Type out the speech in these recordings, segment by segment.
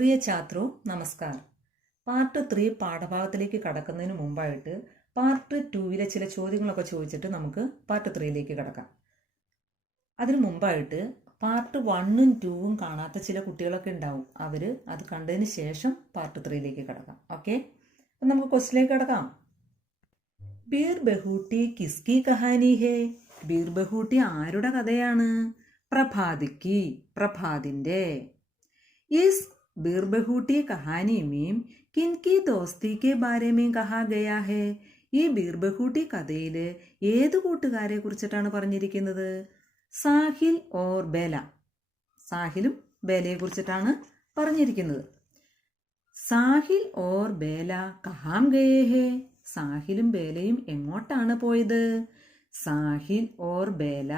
പ്രിയ ഛാത്രോ നമസ്കാർ. Part 3 പാഠഭാഗത്തിലേക്ക് കടക്കുന്നതിന് മുമ്പായിട്ട് part 2 ചില ചോദ്യങ്ങളൊക്കെ ചോദിച്ചിട്ട് നമുക്ക് പാർട്ട് 3 കടക്കാം. അതിനു മുമ്പായിട്ട് പാർട്ട് 1ഉം 2ഉം കാണാത്ത ചില കുട്ടികളൊക്കെ ഉണ്ടാവും. അവർ അത് കണ്ടതിന് ശേഷം പാർട്ട് 3 കടക്കാം. ഓക്കെ, അപ്പം നമുക്ക് ക്വസ്റ്റിലേക്ക് കടക്കാം. ബീർ ബഹൂട്ടി കിസ്കി കഹാനി ഹേ? ബീർ ബഹൂട്ടി ആരുടെ കഥയാണ്? പ്രഭാതിക്ക്, പ്രഭാതിൻ്റെ. ഇസ് बीर बहूटी कहानी में किनकी दोस्ती के बारे में कहा गया है? ഈ ബീർ ബഹൂട്ടി കഥയിൽ ഏത് കൂട്ടുകാരെ കുറിച്ചിട്ടാണ് പറഞ്ഞിരിക്കുന്നത്? സാഹിൽ ഓർ ബേല. സാഹിലും ബേലയെ കുറിച്ചിട്ടാണ് പറഞ്ഞിരിക്കുന്നത്. സാഹിൽ ഓർ ബേല കഹാം ഗയേ ഹേ? സാഹിലും ബേലയും എങ്ങോട്ടാണ് പോയത്? സാഹിൽ ഓർ ബേല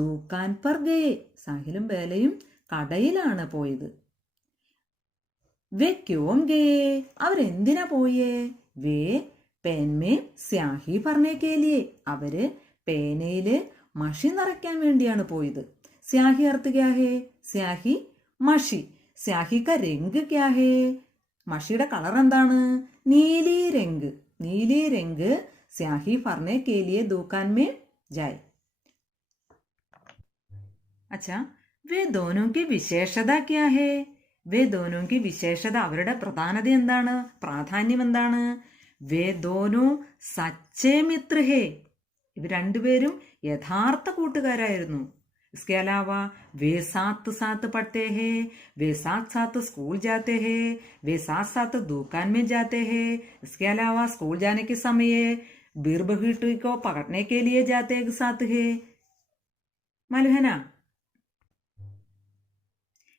ദുക്കാൻ പർ ഗയേ. സാഹിലും ബേലയും കടയിലാണ് പോയത്. വേ ക്യോം ഗയേ? അവരെന്തിനാ പോയേ? വേ പേൻമേ സ്യാഹി ഭർനെ കേ ലിയേ. അവര് പേനയില് മഷി നിറയ്ക്കാൻ വേണ്ടിയാണ് പോയത്. സ്യാഹി അർത്ഥ ക്യാ ഹേ? സ്യാഹി മഷി. സ്യാഹി ക രംഗ് ക്യാ ഹേ? മഷിയുടെ കളർ എന്താണ്? നീലി രംഗ്. നീലി രംഗ് സ്യാഹി ഭർനെ കേ ലിയേ ദുക്കാൻ മേ ജായ്. അച്ഛാ, വേ ദോനോ കി വിശേഷത ക്യാ ഹേ? വേ ദോനോ കി വിശേഷത, അവരുടെ പ്രധാനത എന്താണ്? പ്രാധാന്യം എന്താണ്? വേ ദോനോ സച്ചേ മിത്ര ഹേ. ഇവർ രണ്ടുപേരും യഥാർത്ഥ കൂട്ടുകാരായിരുന്നു. इसके अलावा वे साथ साथ पढ़ते हैं, वे साथ साथ स्कूल जाते हैं, वे साथ साथ दुकान में जाते हैं. इसके अलावा स्कूल जाने के समय बीर बहूटी को पकड़ने के लिए जाते एक साथ है. मालूम है ना?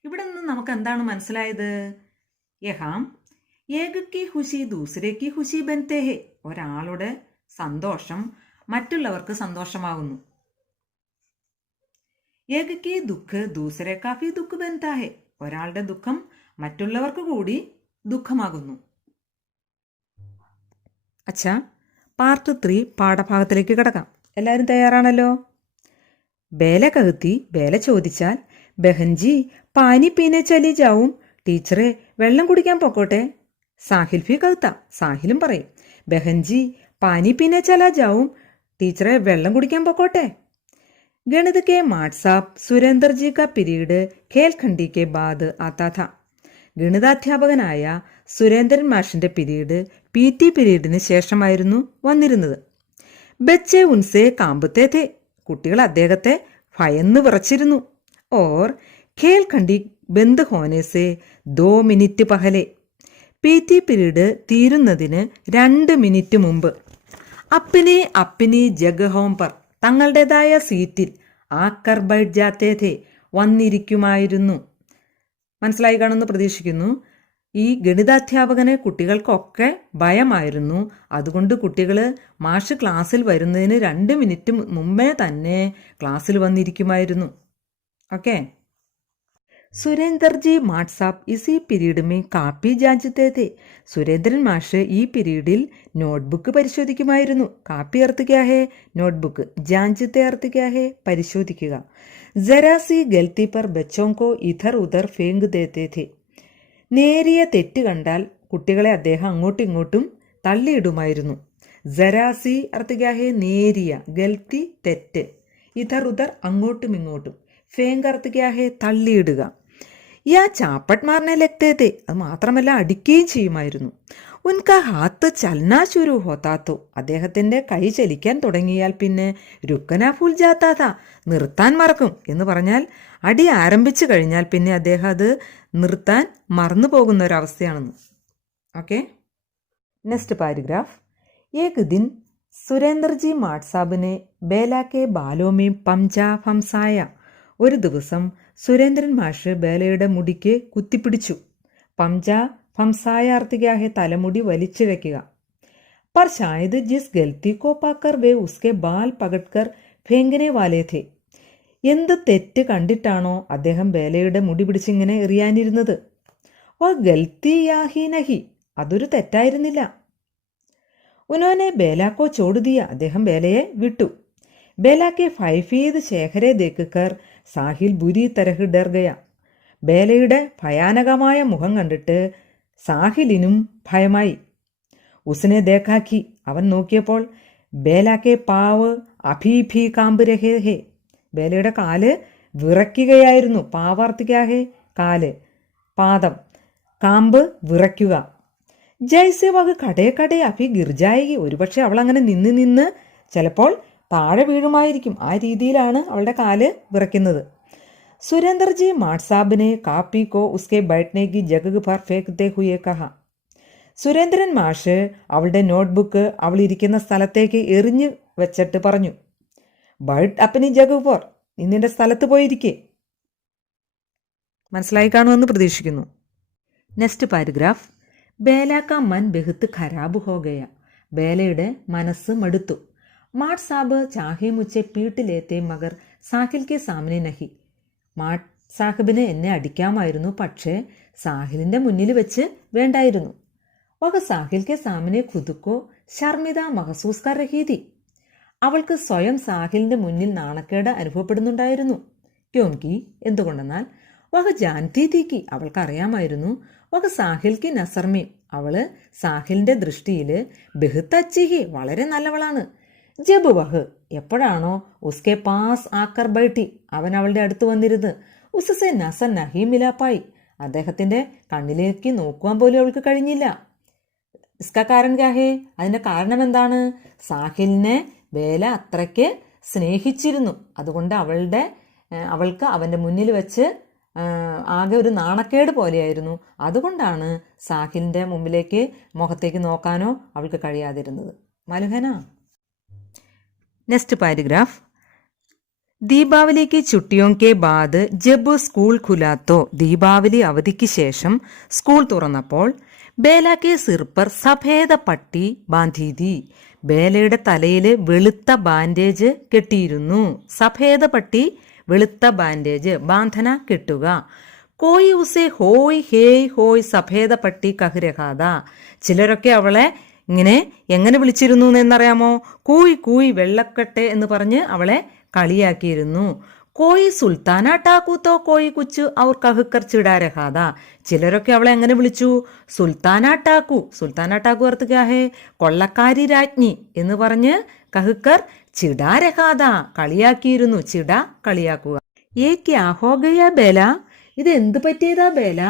ഇവിടെ നിന്ന് നമുക്ക് എന്താണ് മനസ്സിലായത്? യഹാം ഏകയ്ക്ക് ഖുഷി ദൂസരയ്ക്ക് ഖുഷി ബൻതേ ഹേ. ഒരാളുടെ സന്തോഷം മറ്റുള്ളവർക്ക് സന്തോഷമാകുന്നു. ഏകയ്ക്ക് ദുഃഖ് ദൂസരെ കാഫി ദുഃഖ് ബൻതാ ഹേ. ഒരാളുടെ ദുഃഖം മറ്റുള്ളവർക്ക് കൂടി ദുഃഖമാകുന്നു. അച്ഛാ, പാർട്ട് 3 പാഠഭാഗത്തിലേക്ക് കടക്കാം. എല്ലാവരും തയ്യാറാണല്ലോ? ബേല കഹത്തി, ബേല ചോദിച്ചാൽ ബഹൻജി പാനി പീനെ ചലി ജാവും. ടീച്ചറെ, വെള്ളം കുടിക്കാൻ പൊക്കോട്ടെ. സാഹിൽ ഫി കഹത്ത, സാഹിലും പറയും ബഹൻജി പാനി പീനെ ചല ജാവും. ടീച്ചറെ, വെള്ളം കുടിക്കാൻ പൊക്കോട്ടെ. ഗണിത് കെ മാട്ട് സാബ് സുരേന്ദർജി കാ പീരീഡ് ഖേൽഖണ്ഡി കെ ബാദ് ആത്താ ഥാ. ഗണിതാധ്യാപകനായ സുരേന്ദ്രൻ മാഷിന്റെ പീരീഡ് PT പീരീഡിന് ശേഷമായിരുന്നു വന്നിരുന്നത്. ബച്ചെ ഉൻസെ കാമ്പത്തേ ഥേ. കുട്ടികൾ അദ്ദേഹത്തെ ഭയന്ന് വിറച്ചിരുന്നു. और खेलखंडी बंद होने से 2 मिनट पहले. PT പീരീഡ് തീരുന്നതിന് 2 മിനിറ്റ് മുമ്പ്. അപ്പിനി അപ്പിനി ജഗഹോം പർ, തങ്ങളുടേതായ സീറ്റിൽ ആക്കർ ബൈഠ് ജാത്തേ ഥേ, വന്നിരിക്കുമായിരുന്നു. മനസ്സിലായി കാണുമെന്ന് പ്രതീക്ഷിക്കുന്നു. ഈ ഗണിതാധ്യാപകനെ കുട്ടികൾക്കൊക്കെ ഭയമായിരുന്നു. അതുകൊണ്ട് കുട്ടികൾ മാഷ് ക്ലാസ്സിൽ വരുന്നതിന് 2 മിനിറ്റ് മുമ്പേ തന്നെ ക്ലാസ്സിൽ വന്നിരിക്കുമായിരുന്നു. ഓക്കെ. സുരേന്ദർജി മാട്ട് സാബ് ഇസി പീരീഡ് മേ കാപ്പി ജാഞ്ചത്തെ ഥേ. സുരേന്ദ്രൻ മാഷ് ഈ പീരീഡിൽ നോട്ട്ബുക്ക് പരിശോധിക്കുമായിരുന്നു. കാപ്പി അർത്ഥ ക്യാ ഹേ? നോട്ട്ബുക്ക്. ജാഞ്ചത്തെ അർത്ഥ ക്യാ ഹേ? പരിശോധിക്കുക. ജരാസി ഗൽത്തി പർ ബച്ചോം കോ ഇധർ ഉധർ ഫേങ്ക് ദേത്തേ ഥേ. നേരിയ തെറ്റ് കണ്ടാൽ കുട്ടികളെ അദ്ദേഹം അങ്ങോട്ടും ഇങ്ങോട്ടും തള്ളിയിടുമായിരുന്നു. ജരാസി അർത്ഥ ക്യാ ഹേ? നേരിയ. ഗൽത്തി തെറ്റ്. ഇധർ ഉധർ അങ്ങോട്ടും ഇങ്ങോട്ടും. ഫേങ്ക് അർത്ഥ ക്യാ ഹേ? തള്ളിയിടുക. യാ ചാപ്പട്ട് മാർനെ ലഗ്തേ ഥേ. അത് മാത്രമല്ല അടിക്കുകയും ചെയ്യുമായിരുന്നു. ഉൻകാ ഹാത്ത് ചലനാ ശുരു ഹോത്താ തോ. അദ്ദേഹത്തിന്റെ കൈ ചലിക്കാൻ തുടങ്ങിയാൽ പിന്നെ രുക്കനാ ഫൂൽ ജാത്താ ഥാ, നിർത്താൻ മറക്കും. എന്ന് പറഞ്ഞാൽ അടി ആരംഭിച്ചു കഴിഞ്ഞാൽ പിന്നെ അദ്ദേഹം അത് നിർത്താൻ മറന്നു പോകുന്ന ഒരവസ്ഥയാണെന്ന്. ഓക്കെ. Next paragraph. ഏക് ദിൻ സുരേന്ദർജി മാട്ട് സാബിനെ ബേല കെ ബാലോ മേ പംജാ ഫംസായ. ഒരു ദിവസം സുരേന്ദ്രൻ മാഷ് ബേലയുടെ മുടിക്ക് കുത്തിപ്പിടിച്ചു. പംജ ഫംസായ അർത്ഥ ക്യാ ഹേ? തലമുടി വലിച്ചിഴയ്ക്കുക. പർ ശായദ് ജിസ് ഗൽത്തി കോ പാക്കർ വേ ഉസ്കെ ബാൽ പകട്കർ ഫേങ്കനെ വാലേ ഥേ. എന്ത് തെറ്റ് കണ്ടിട്ടാണോ അദ്ദേഹം ബേലയുടെ മുടി പിടിച്ചിങ്ങനെ എറിയാനിരുന്നത്? ഓ ഗൽത്തി യാഹി നഹി, അതൊരു തെറ്റായിരുന്നില്ല. ഉനോനെ ബേലാക്കോ ചോട് ദിയ, അദ്ദേഹം ബേലയെ വിട്ടു. ബേല കെ ഫൈഫീദ് ശേഖരെ ദേക്കർ സാഹിൽ ബുരി തരഹ് ഡർ ഗയ. ബേലയുടെ ഭയാനകമായ മുഖം കണ്ടിട്ട് സാഹിലിനും ഭയമായി. ഉസ്നെ ദേഖാക്കി, അവൻ നോക്കിയപ്പോൾ ബേലാക്കെ പാവ് അഭീഭീ കാമ്പ് രഹേ ഹേ, ബേലയുടെ കാല് വിറയ്ക്കുകയായിരുന്നു. പാവാർത്തിക്കാഹേ കാല്, പാദം, കാമ്പ് വിറയ്ക്കുക. ജയ്സെ വഹ് കടേ കടേ അഭി ഗിർജായി, ഒരുപക്ഷെ അവൾ അങ്ങനെ നിന്ന് നിന്ന് ചിലപ്പോൾ താഴെ വീഴുമായിരിക്കും. ആ രീതിയിലാണ് അവളുടെ കാല് വിറയ്ക്കുന്നത്. സുരേന്ദർജി മാട്ട് സാബിനെ കാപ്പി കോ ഉസ്കെ ബൈഠ്നെ കി ജഗഹ് ഭർ ഫേക്തേ ഹുയേ കഹ. സുരേന്ദ്രൻ മാഷ് അവളുടെ നോട്ട്ബുക്ക് അവൾ ഇരിക്കുന്ന സ്ഥലത്തേക്ക് എറിഞ്ഞു വെച്ചിട്ട് പറഞ്ഞു, ബൈഠ് അപ്പനി ജഗഹ് പോർ, നീ നിന്റെ സ്ഥലത്ത് പോയിരിക്കേ. മനസ്സിലായി കാണുമെന്ന് പ്രതീക്ഷിക്കുന്നു. Next paragraph. ബേല കാ മൻ ബെഹുത്ത് ഖരാബ് ഹോ ഗയ, ബേലയുടെ മനസ്സ് മടുത്തു. മാട്ട് സാബ് ചാഹേ മുച്ചെ പീട്ട് ലേത്തെ മഗർ സാഹിൽ കെ സാമനെ നഹി, മാട്ട് സാഹിബിന് എന്നെ അടിക്കാമായിരുന്നു, പക്ഷേ സാഹിലിന്റെ മുന്നിൽ വെച്ച് വേണ്ടായിരുന്നു. വഹ സാഹിൽ കെ സാമനെ ഖുദുക്കോ ശർമിത മഹസൂസ് കർ രഹി തി, അവൾക്ക് സ്വയം സാഹിലിന്റെ മുന്നിൽ നാണക്കേട് അനുഭവപ്പെടുന്നുണ്ടായിരുന്നു. ക്യോംകി, എന്തുകൊണ്ടെന്നാൽ വഹ ജാൻതി തീക്കി, അവൾക്കറിയാമായിരുന്നു, വഹ സാഹിൽ കി നസർമീൻ, അവള് സാഹിലിന്റെ ദൃഷ്ടിയിൽ ബെഹുത്ത് അച്ചിഹി, വളരെ നല്ലവളാണ്. ജബ് വഹ്, എപ്പോഴാണോ ഉസ്കെ പാസ് ആക്കർ ബൈട്ടി, അവൻ അവളുടെ അടുത്ത് വന്നിരുന്ന്, ഉസ്സെ നസർ നഹി മിലാപ്പായി, അദ്ദേഹത്തിന്റെ കണ്ണിലേക്ക് നോക്കുവാൻ പോലും അവൾക്ക് കഴിഞ്ഞില്ല. ഇസ്ക കാരൻ ക്യാഹേ, അതിന്റെ കാരണം എന്താണ്? സാഹിലിനെ ബേല അത്രയ്ക്ക് സ്നേഹിച്ചിരുന്നു. അതുകൊണ്ട് അവൾക്ക് അവന്റെ മുന്നിൽ വെച്ച് ആകെ ഒരു നാണക്കേട് പോലെയായിരുന്നു. അതുകൊണ്ടാണ് സാഹിലിന്റെ മുമ്പിലേക്ക് മുഖത്തേക്ക് നോക്കാനോ അവൾക്ക് കഴിയാതിരുന്നത്. മലുഹന. Next paragraph. ദീപാവലിക്ക് ചുട്ടിയോं के बाद जब സ്കൂൾ ഖുലാത്തോ, ദീപാവലി അവധിക്ക് ശേഷം സ്കൂൾ തുറന്നപ്പോൾ ബേലാക്കെ സിർ പർ സഫേദ പട്ടി ബാന്ധി തി, ബേലയുടെ തലയിൽ വെളുത്ത ബാൻഡേജ് കെട്ടിയിരുന്നു. സഫേദ പട്ടി, വെളുത്ത ബാൻഡേജ്, ബാന്ധന കെട്ടുക. കോയി ഉസെ ഹോയ് ഹേയ് ഹോയ് സഫേദ പട്ടി കഹ് രഹാദ, ചിലരൊക്കെ അവളെ എങ്ങനെ വിളിച്ചിരുന്നു എന്നറിയാമോ? കൂയ് കൂയ് വെള്ളക്കെട്ടെ എന്ന് പറഞ്ഞ് അവളെ കളിയാക്കിയിരുന്നു. കോയി സുൽത്താന ടാക്കൂത്തോ കോയി കുച്ചു അവർ കഹുക്കർ ചിടാ രഹാദ, ചിലരൊക്കെ അവളെ എങ്ങനെ വിളിച്ചു? സുൽത്താന ടാക്കു, സുൽത്താന ടാക്കു അർത്ഥ ക്യാഹേ, കൊള്ളക്കാരി രാജ്ഞി എന്ന് പറഞ്ഞ് കഹുക്കർ ചിടാ രഹാദ, കളിയാക്കിയിരുന്നു. ചിട, കളിയാക്കുക. ഏ ക്യാ ഹോ ഗയാ ബേല, ഇത് എന്ത് പറ്റിയതാ ബേല?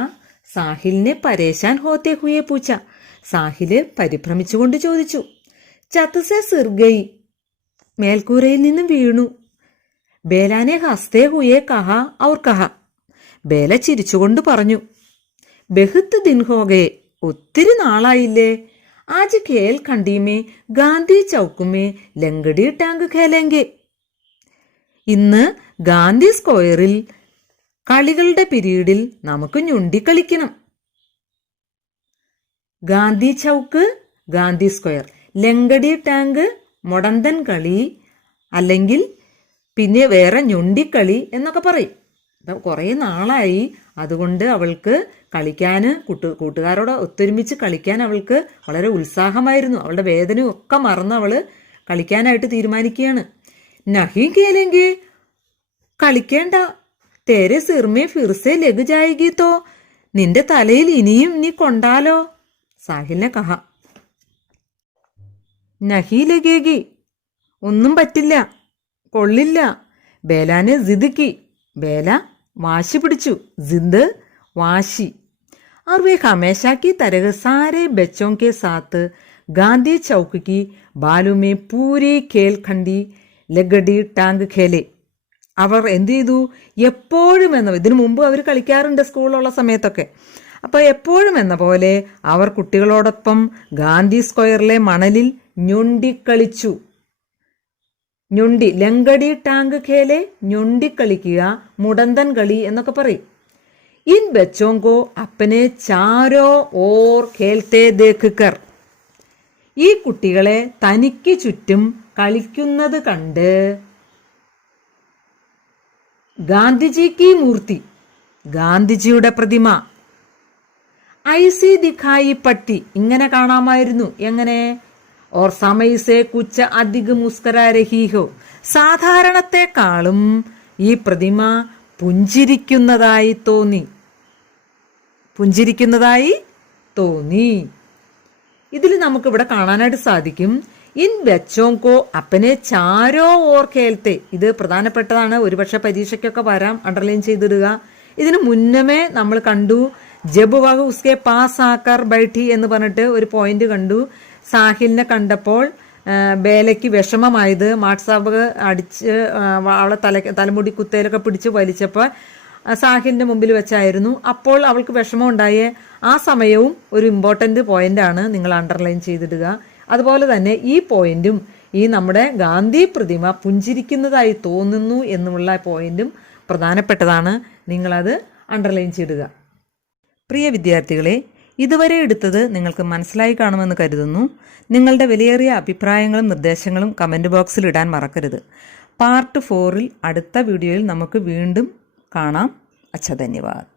സാഹിലിനെ പരേശാൻ ഹോത്തെ ഹുയെ പൂച്ച, സാഹില് പരിഭ്രമിച്ചുകൊണ്ട് ചോദിച്ചു. ചത്തുസെ സിർഗയി, മേൽക്കൂരയിൽ നിന്നും വീണു. ബേലാനെ ഹസ്തേ ഹുയെ കഹ ഔർ കഹ, ബേല ചിരിച്ചുകൊണ്ട് പറഞ്ഞു. ബെഹുത്ത് ദിൻ ഹോഗേ, ഒത്തിരി നാളായില്ലേ. ആജ് ഖേൽ ഖണ്ഡിമേ ഗാന്ധി ചൗക്കുമേ ലങ്കടി ടാങ്ക് ഖേലെങ്കെ, ഇന്ന് ഗാന്ധി സ്ക്വയറിൽ കളികളുടെ പിരീഡിൽ നമുക്ക് ഞൊണ്ടിക്കളിക്കണം. ഗാന്ധി ചൗക്ക്, ഗാന്ധി സ്ക്വയർ, ലങ്കടി ടാങ്ക് മൊടന്തൻ കളി, അല്ലെങ്കിൽ പിന്നെ വേറെ ഞൊണ്ടിക്കളി എന്നൊക്കെ പറയും. അപ്പം കുറേ നാളായി, അതുകൊണ്ട് അവൾക്ക് കളിക്കാൻ കൂട്ടുകാരോട് ഒത്തൊരുമിച്ച് കളിക്കാൻ അവൾക്ക് വളരെ ഉത്സാഹമായിരുന്നു. അവളുടെ വേദനയും ഒക്കെ മറന്ന് അവൾ കളിക്കാനായിട്ട് തീരുമാനിക്കുകയാണ്. നഹി കേലെങ്കി, കളിക്കേണ്ട. തേരെ സിർമേ ഫിർസെ ലഗ് ജായകീത്തോ, നിന്റെ തലയിൽ ഇനിയും നീ കൊണ്ടാലോ. സാഹിലിനെ കഹ. നഹി ലഗേഗി, ഒന്നും പറ്റില്ല, കൊള്ളില്ല. ബേലാനെ ജിദ്ക്കി, ബേല വാശി പിടിച്ചു. ജിദ്, വാശി. और वे हमेशा की तरह सारे बच्चों के साथ गांधी चौक की बालू में पूरी खेल खंडी ലഗടി ടാങ്ക് ഖേലെ, അവർ എന്ത് ചെയ്തു? എപ്പോഴും ഇതിനു മുമ്പ് അവർ കളിക്കാറുണ്ട് സ്കൂളിലുള്ള സമയത്തൊക്കെ. അപ്പോൾ എപ്പോഴും എന്ന പോലെ അവർ കുട്ടികളോടൊപ്പം ഗാന്ധി സ്ക്വയറിലെ മണലിൽ ഞൊണ്ടിക്കളിച്ചു. ഞൊണ്ടി, ലങ്കടി ടാങ്ക് ഖേലെ, ഞൊണ്ടിക്കളിക്കുക, മുടന്തൻ കളി എന്നൊക്കെ പറയും. ഇൻ ബച്ചോങ്കോ അപ്പനെ ചാരോ ഓർ ഖേൽത്തെ ദേഖ് കർ, ഈ കുട്ടികളെ തനിക്ക് ചുറ്റും കളിക്കുന്നത് കണ്ട് ഗാന്ധിജി കി മൂർത്തി, ഗാന്ധിജിയുടെ പ്രതിമ, ഐസി ദിഖായി പട്ടി, ഇങ്ങനെ കാണാമായിരുന്നു. എങ്ങനെ? ഓർ സമയസെ കുച്ച അധിക മുസ്കരാ രഹി ഹോ, സാധാരണത്തെക്കാളും ഈ പ്രതിമ പുഞ്ചിരിക്കുന്നതായി തോന്നി. പുഞ്ചിരിക്കുന്നതായി തോന്നി. ഇതിൽ നമുക്കിവിടെ കാണാനായിട്ട് സാധിക്കും ഇൻ ബച്ചോങ്കോ അപ്പനെ ചാരോ ഓർ കേൽത്തെ. ഇത് പ്രധാനപ്പെട്ടതാണ്, ഒരുപക്ഷെ പരീക്ഷയ്ക്കൊക്കെ വരാം, അണ്ടർലൈൻ ചെയ്തിടുക. ഇതിന് മുന്നമേ നമ്മൾ കണ്ടു ജബ് വഹ് ഉസ്കെ പാസ് ആക്കർ ബൈഠി എന്ന് പറഞ്ഞിട്ട് ഒരു പോയിന്റ് കണ്ടു. സാഹിലിനെ കണ്ടപ്പോൾ ബേലയ്ക്ക് വിഷമമായത് മാട്ട് സാബ് അടിച്ച് അവളെ തലമുടി കുത്തേലൊക്കെ പിടിച്ച് വലിച്ചപ്പോൾ സാഹിലിന്റെ മുമ്പിൽ വെച്ചായിരുന്നു. അപ്പോൾ അവൾക്ക് വിഷമം ഉണ്ടായേ. ആ സമയവും ഒരു ഇമ്പോർട്ടൻ്റ് പോയിന്റാണ്, നിങ്ങൾ അണ്ടർലൈൻ ചെയ്തിടുക. അതുപോലെ തന്നെ ഈ പോയിന്റും ഈ നമ്മുടെ ഗാന്ധി പ്രതിമ പുഞ്ചിരിക്കുന്നതായി തോന്നുന്നു എന്നുള്ള പോയിന്റും പ്രധാനപ്പെട്ടതാണ്, നിങ്ങളത് അണ്ടർലൈൻ ചെയ്തിടുക. പ്രിയ വിദ്യാർത്ഥികളെ, ഇതുവരെ എടുത്തത് നിങ്ങൾക്ക് മനസ്സിലായി കാണുമെന്ന് കരുതുന്നു. നിങ്ങളുടെ വിലയേറിയ അഭിപ്രായങ്ങളും നിർദ്ദേശങ്ങളും കമൻറ്റ് ബോക്സിൽ ഇടാൻ മറക്കരുത്. പാർട്ട് 4 അടുത്ത വീഡിയോയിൽ നമുക്ക് വീണ്ടും കാണാം. അച്ഛാ, ധന്യവാദ്.